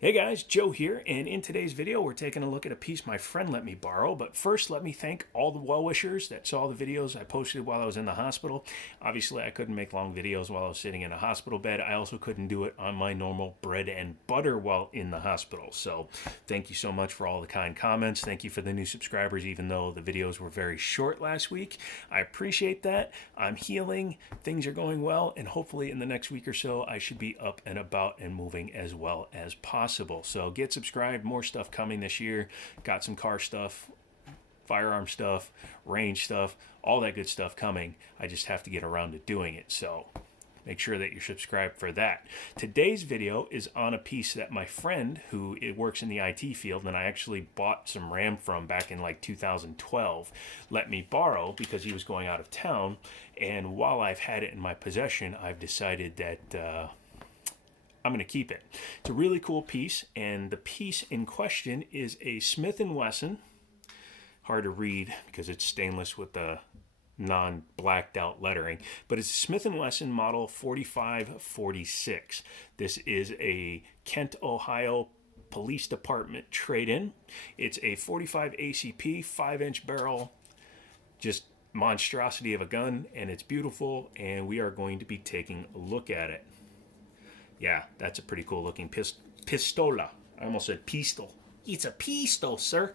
Hey guys, Joe here, and in today's video we're taking a look at a piece my friend let me borrow. But first, let me thank all the well-wishers that saw the videos I posted while I was in the hospital. Obviously, I couldn't make long videos while I was sitting in a hospital bed. I also couldn't do it on my normal bread and butter while in the hospital. So thank you so much for all the kind comments. Thank you for the new subscribers, even though the videos were very short last week. I appreciate that. I'm healing, things are going well, and hopefully in the next week or so I should be up and about and moving as well as possible. So get subscribed, more stuff coming this year. Got some car stuff, firearm stuff, range stuff, all that good stuff coming. I just have to get around to doing it. So make sure that you're subscribed for that. Today's video is on a piece that my friend, who works in the IT field, and I actually bought some RAM from back in like 2012, let me borrow because he was going out of town. And while I've had it in my possession, I've decided that I'm going to keep it. It's a really cool piece, and the piece in question is a Smith & Wesson. Hard to read because it's stainless with the non-blacked out lettering, but it's a Smith & Wesson model 4546. This is a Kent, Ohio Police Department trade-in. It's a 45 ACP 5-inch barrel, just monstrosity of a gun, and it's beautiful, and we are going to be taking a look at it. Yeah, that's a pretty cool looking pistola. I almost said pistol. It's a pistol, sir.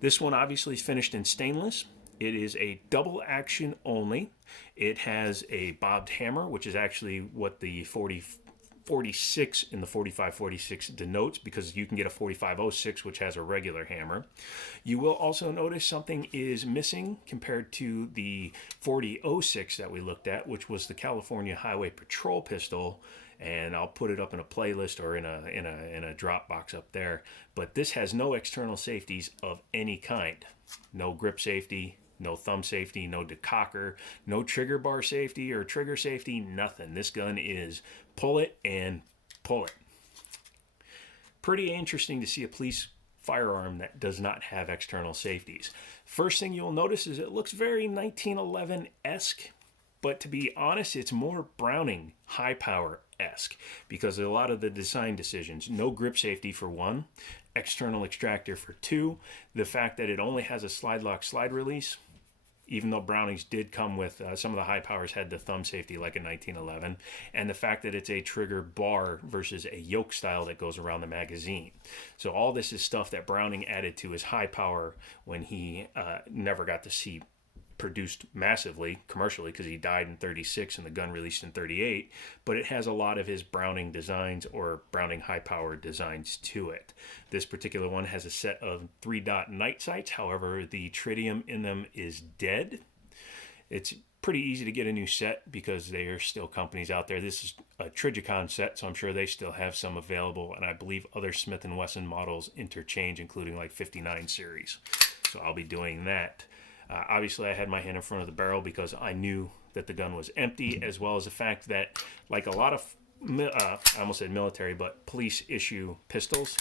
This one obviously is finished in stainless. It is a double action only. It has a bobbed hammer, which is actually what the 46 in the 4546 denotes, because you can get a 4506 which has a regular hammer. You will also notice something is missing compared to the 4006 that we looked at, which was the California Highway Patrol pistol, and I'll put it up in a playlist or in a Dropbox up there. But this has no external safeties of any kind. No grip safety, no thumb safety, no decocker, no trigger bar safety or trigger safety, nothing. This gun is pull it and pull it. Pretty interesting to see a police firearm that does not have external safeties. First thing you'll notice is it looks very 1911-esque, but to be honest, it's more Browning high power-esque because of a lot of the design decisions. No grip safety for one, external extractor for two, the fact that it only has a slide lock slide release, even though Brownings did come with, some of the high powers had the thumb safety like in 1911, and the fact that it's a trigger bar versus a yoke style that goes around the magazine. So all this is stuff that Browning added to his high power when he never got to see produced massively commercially because he died in 36 and the gun released in 38, but it has a lot of his Browning designs or Browning high power designs to it. This particular one has a set of 3-dot night sights. However, the tritium in them is dead. It's pretty easy to get a new set because there are still companies out there. This is a Trijicon set, so I'm sure they still have some available, and I believe other Smith & Wesson models interchange, including like 59 series. So I'll be doing that. Obviously, I had my hand in front of the barrel because I knew that the gun was empty, as well as the fact that, like a lot of, I almost said military, but police issue pistols,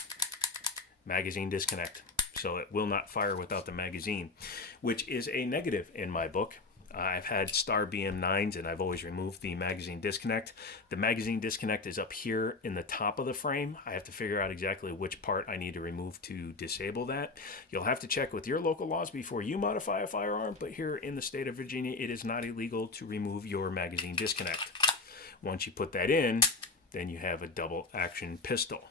magazine disconnect. So it will not fire without the magazine, which is a negative in my book. I've had Star BM9s and I've always removed the magazine disconnect. The magazine disconnect is up here in the top of the frame. I have to figure out exactly which part I need to remove to disable that. You'll have to check with your local laws before you modify a firearm, but here in the state of Virginia, it is not illegal to remove your magazine disconnect. Once you put that in, then you have a double action pistol.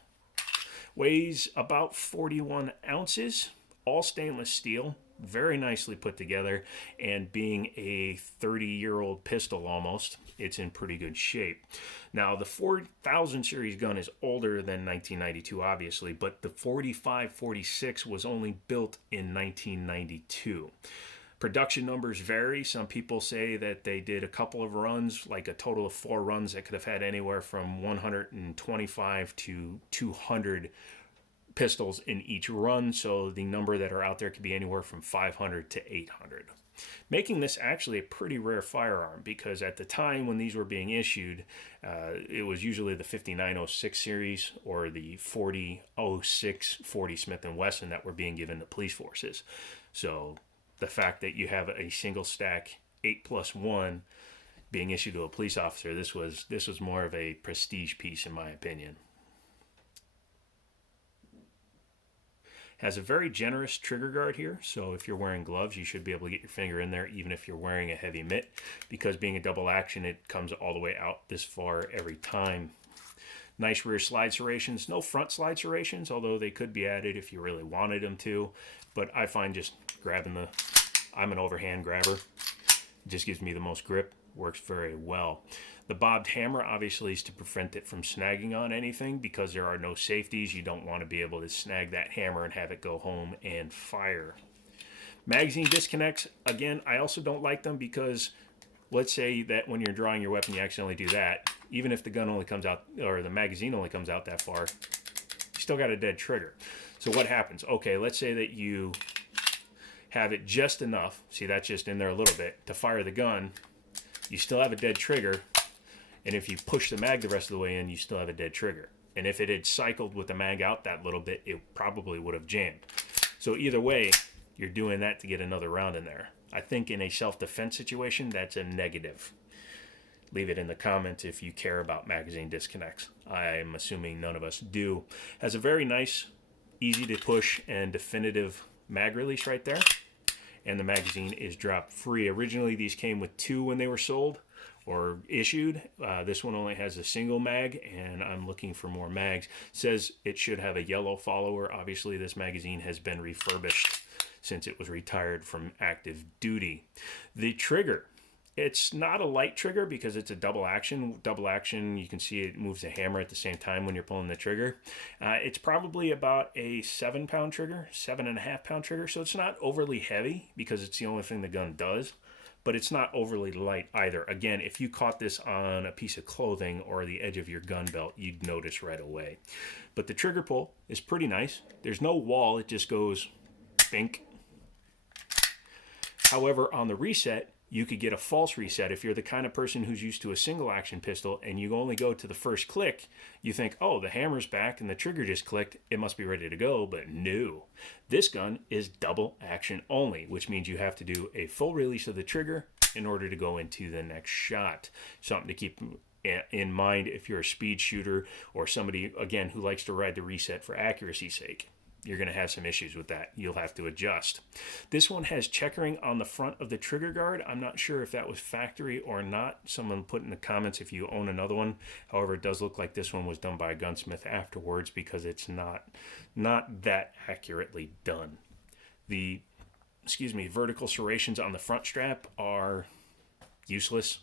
Weighs about 41 ounces, all stainless steel. Very nicely put together, and being a 30-year-old pistol almost, it's in pretty good shape. Now, the 4000 series gun is older than 1992, obviously, but the 4546 was only built in 1992. Production numbers vary. Some people say that they did a couple of runs, like a total of 4 runs that could have had anywhere from 125 to 200 pistols in each run, so the number that are out there could be anywhere from 500 to 800. Making this actually a pretty rare firearm because at the time when these were being issued, it was usually the 5906 series or the 4006 40 Smith & Wesson that were being given to police forces. So the fact that you have a single stack 8+1 being issued to a police officer, this was more of a prestige piece in my opinion. Has a very generous trigger guard here, so if you're wearing gloves, you should be able to get your finger in there even if you're wearing a heavy mitt, because being a double action, it comes all the way out this far every time. Nice rear slide serrations. No front slide serrations, although they could be added if you really wanted them to. But I find just grabbing I'm an overhand grabber. It just gives me the most grip. Works very well. The bobbed hammer obviously is to prevent it from snagging on anything, because there are no safeties. You don't want to be able to snag that hammer and have it go home and fire. Magazine disconnects, again, I also don't like them, because let's say that when you're drawing your weapon you accidentally do that. Even if the gun only comes out, or the magazine only comes out that far, you still got a dead trigger. So what happens? Okay, let's say that you have it just enough, see that's just in there a little bit, to fire the gun. You still have a dead trigger, and if you push the mag the rest of the way in, you still have a dead trigger. And if it had cycled with the mag out that little bit, it probably would have jammed. So either way, you're doing that to get another round in there. I think in a self-defense situation, that's a negative. Leave it in the comments if you care about magazine disconnects. I'm assuming none of us do. Has a very nice, easy to push and definitive mag release right there. And the magazine is drop free. Originally, these came with 2 when they were sold or issued. This one only has a single mag, and I'm looking for more mags. It says it should have a yellow follower. Obviously, this magazine has been refurbished since it was retired from active duty. The trigger. It's not a light trigger because it's a double action. Double action, you can see it moves the hammer at the same time when you're pulling the trigger. It's probably about a 7-pound trigger, 7.5-pound trigger. So it's not overly heavy because it's the only thing the gun does, but it's not overly light either. Again, if you caught this on a piece of clothing or the edge of your gun belt, you'd notice right away. But the trigger pull is pretty nice. There's no wall, it just goes bink. However, on the reset, you could get a false reset. If you're the kind of person who's used to a single action pistol and you only go to the first click, you think, oh, the hammer's back and the trigger just clicked, it must be ready to go. But no, this gun is double action only, which means you have to do a full release of the trigger in order to go into the next shot. Something to keep in mind if you're a speed shooter or somebody, again, who likes to ride the reset for accuracy's sake. You're going to have some issues with that. You'll have to adjust. This one has checkering on the front of the trigger guard. I'm not sure if that was factory or not. Someone put in the comments if you own another one. However, it does look like this one was done by a gunsmith afterwards because it's not that accurately done. The vertical serrations on the front strap are useless.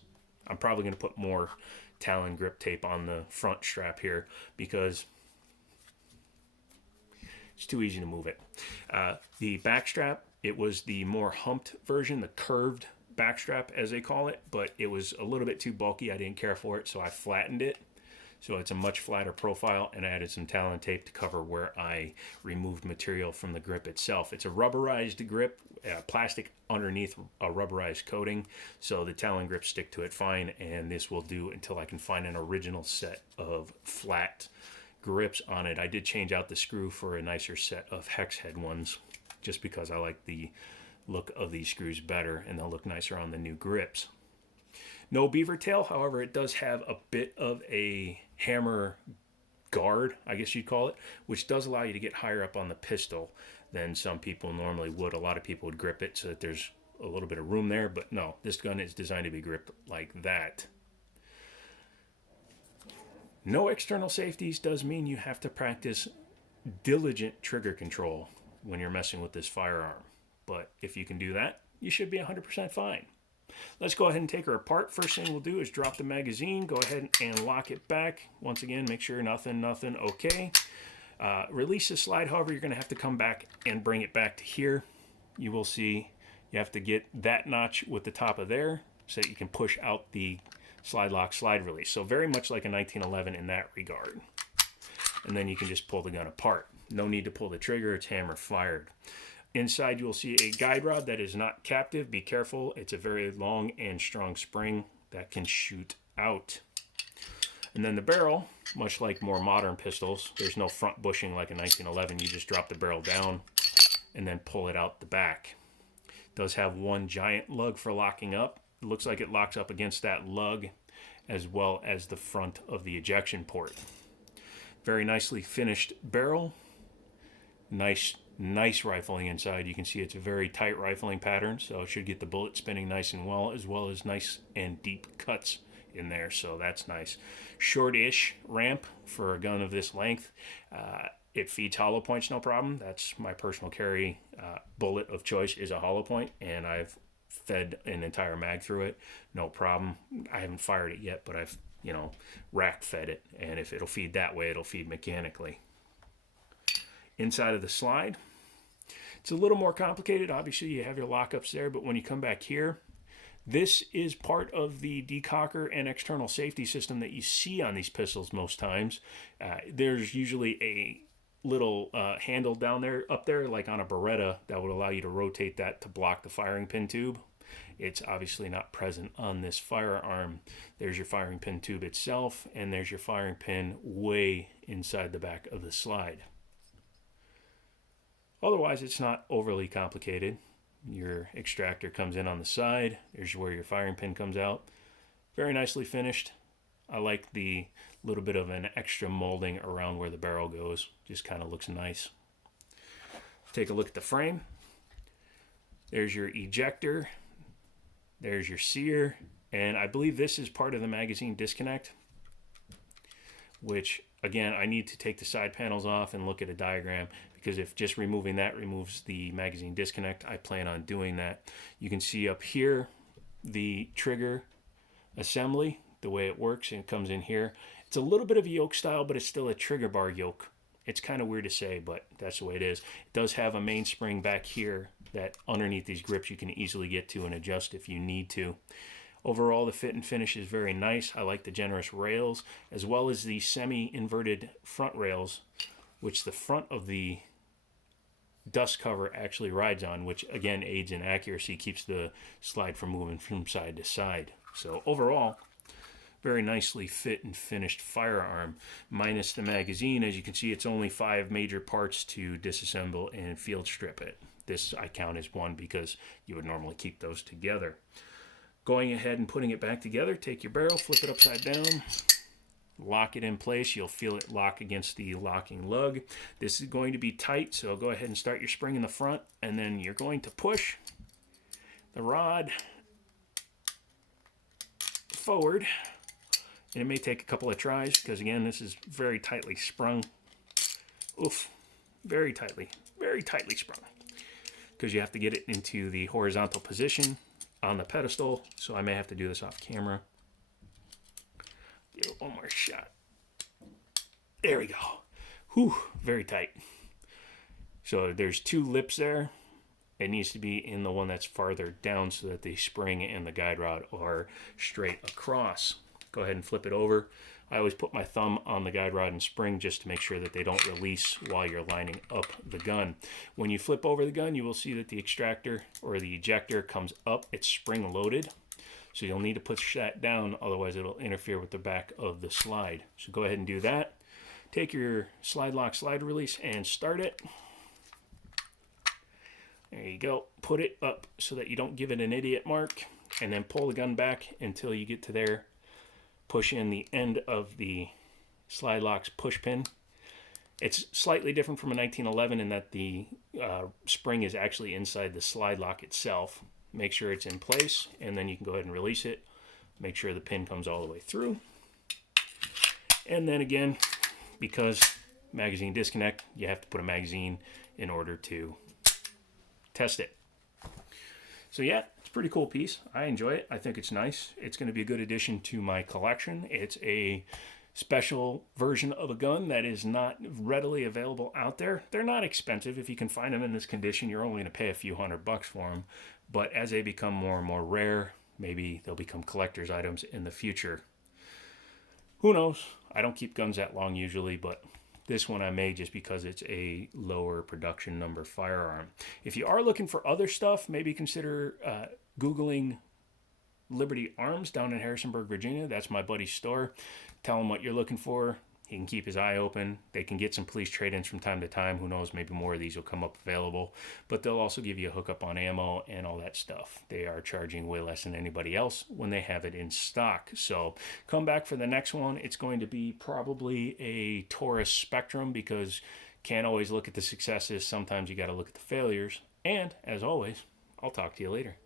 I'm probably going to put more Talon grip tape on the front strap here because it's too easy to move it. The back strap, it was the more humped version, the curved back strap as they call it, but it was a little bit too bulky. I didn't care for it, so I flattened it. So it's a much flatter profile, and I added some Talon tape to cover where I removed material from the grip itself. It's a rubberized grip, plastic underneath a rubberized coating, so the Talon grips stick to it fine, and this will do until I can find an original set of flat grips on it. I did change out the screw for a nicer set of hex head ones just because I like the look of these screws better and they'll look nicer on the new grips. No beaver tail, however, it does have a bit of a hammer guard, I guess you'd call it, which does allow you to get higher up on the pistol than some people normally would. A lot of people would grip it so that there's a little bit of room there, but no, this gun is designed to be gripped like that. No external safeties does mean you have to practice diligent trigger control when you're messing with this firearm. But if you can do that, you should be 100% fine. Let's go ahead and take her apart. First thing we'll do is drop the magazine. Go ahead and lock it back. Once again, make sure nothing okay. Release the slide. However, you're going to have to come back and bring it back to here. You will see you have to get that notch with the top of there so that you can push out the slide lock, slide release. So very much like a 1911 in that regard. And then you can just pull the gun apart. No need to pull the trigger, it's hammer fired. Inside you will see a guide rod that is not captive. Be careful, it's a very long and strong spring that can shoot out. And then the barrel, much like more modern pistols, there's no front bushing like a 1911. You just drop the barrel down and then pull it out the back. It does have one giant lug for locking up. It looks like it locks up against that lug as well as the front of the ejection port. Very nicely finished barrel. Nice Nice rifling inside. You can see it's a very tight rifling pattern, so it should get the bullet spinning nice and well as nice and deep cuts in there, so that's nice. Short-ish ramp for a gun of this length. It feeds hollow points no problem. That's my personal carry bullet of choice is a hollow point, and I've fed an entire mag through it, no problem. I haven't fired it yet, but I've, rack fed it, and if it'll feed that way, it'll feed mechanically. Inside of the slide, it's a little more complicated. Obviously, you have your lockups there, but when you come back here, this is part of the decocker and external safety system that you see on these pistols most times. There's usually a little handle down there, up there, like on a Beretta, that would allow you to rotate that to block the firing pin tube. It's obviously not present on this firearm. There's your firing pin tube itself, and there's your firing pin way inside the back of the slide. Otherwise, it's not overly complicated. Your extractor comes in on the side. There's where your firing pin comes out. Very nicely finished. I like the little bit of an extra molding around where the barrel goes. Just kind of looks nice. Take a look at the frame. There's your ejector. There's your sear. And I believe this is part of the magazine disconnect, which, again, I need to take the side panels off and look at a diagram, because if just removing that removes the magazine disconnect, I plan on doing that. You can see up here the trigger assembly, the way it works, and it comes in here. It's a little bit of a yoke style, but it's still a trigger bar yoke. It's kind of weird to say, but that's the way it is. It does have a mainspring back here that underneath these grips you can easily get to and adjust if you need to. Overall, the fit and finish is very nice. I like the generous rails, as well as the semi-inverted front rails, which the front of the dust cover actually rides on, which again aids in accuracy, keeps the slide from moving from side to side. So overall, very nicely fit and finished firearm, minus the magazine. As you can see, it's only 5 major parts to disassemble and field strip it. This I count as one because you would normally keep those together. Going ahead and putting it back together, take your barrel, flip it upside down, lock it in place. You'll feel it lock against the locking lug. This is going to be tight, so go ahead and start your spring in the front, and then you're going to push the rod forward. And it may take a couple of tries because, again, this is very tightly sprung. Oof, very tightly sprung, because you have to get it into the horizontal position on the pedestal. So I may have to do this off camera. Give it one more shot. There we go. Whew, very tight. So there's 2 lips there. It needs to be in the one that's farther down so that the spring and the guide rod are straight across. Go ahead and flip it over. I always put my thumb on the guide rod and spring just to make sure that they don't release while you're lining up the gun. When you flip over the gun, you will see that the extractor or the ejector comes up. It's spring loaded. So you'll need to push that down, otherwise it'll interfere with the back of the slide. So go ahead and do that. Take your slide lock slide release and start it. There you go. Put it up so that you don't give it an idiot mark, and then pull the gun back until you get to there. Push in the end of the slide lock's push pin. It's slightly different from a 1911 in that the spring is actually inside the slide lock itself. Make sure it's in place, and then you can go ahead and release it. Make sure the pin comes all the way through. And then again, because magazine disconnect, you have to put a magazine in order to test it. So yeah, it's a pretty cool piece. I enjoy it. I think it's nice. It's going to be a good addition to my collection. It's a special version of a gun that is not readily available out there. They're not expensive. If you can find them in this condition, you're only going to pay a few $100 for them. But as they become more and more rare, maybe they'll become collector's items in the future. Who knows? I don't keep guns that long usually, but this one I may just because it's a lower production number firearm. If you are looking for other stuff, maybe consider Googling Liberty Arms down in Harrisonburg, Virginia. That's my buddy's store. Tell him what you're looking for. He can keep his eye open. They can get some police trade-ins from time to time. Who knows, maybe more of these will come up available. But they'll also give you a hookup on ammo and all that stuff. They are charging way less than anybody else when they have it in stock. So come back for the next one. It's going to be probably a Taurus Spectrum, because can't always look at the successes. Sometimes you got to look at the failures. And as always, I'll talk to you later.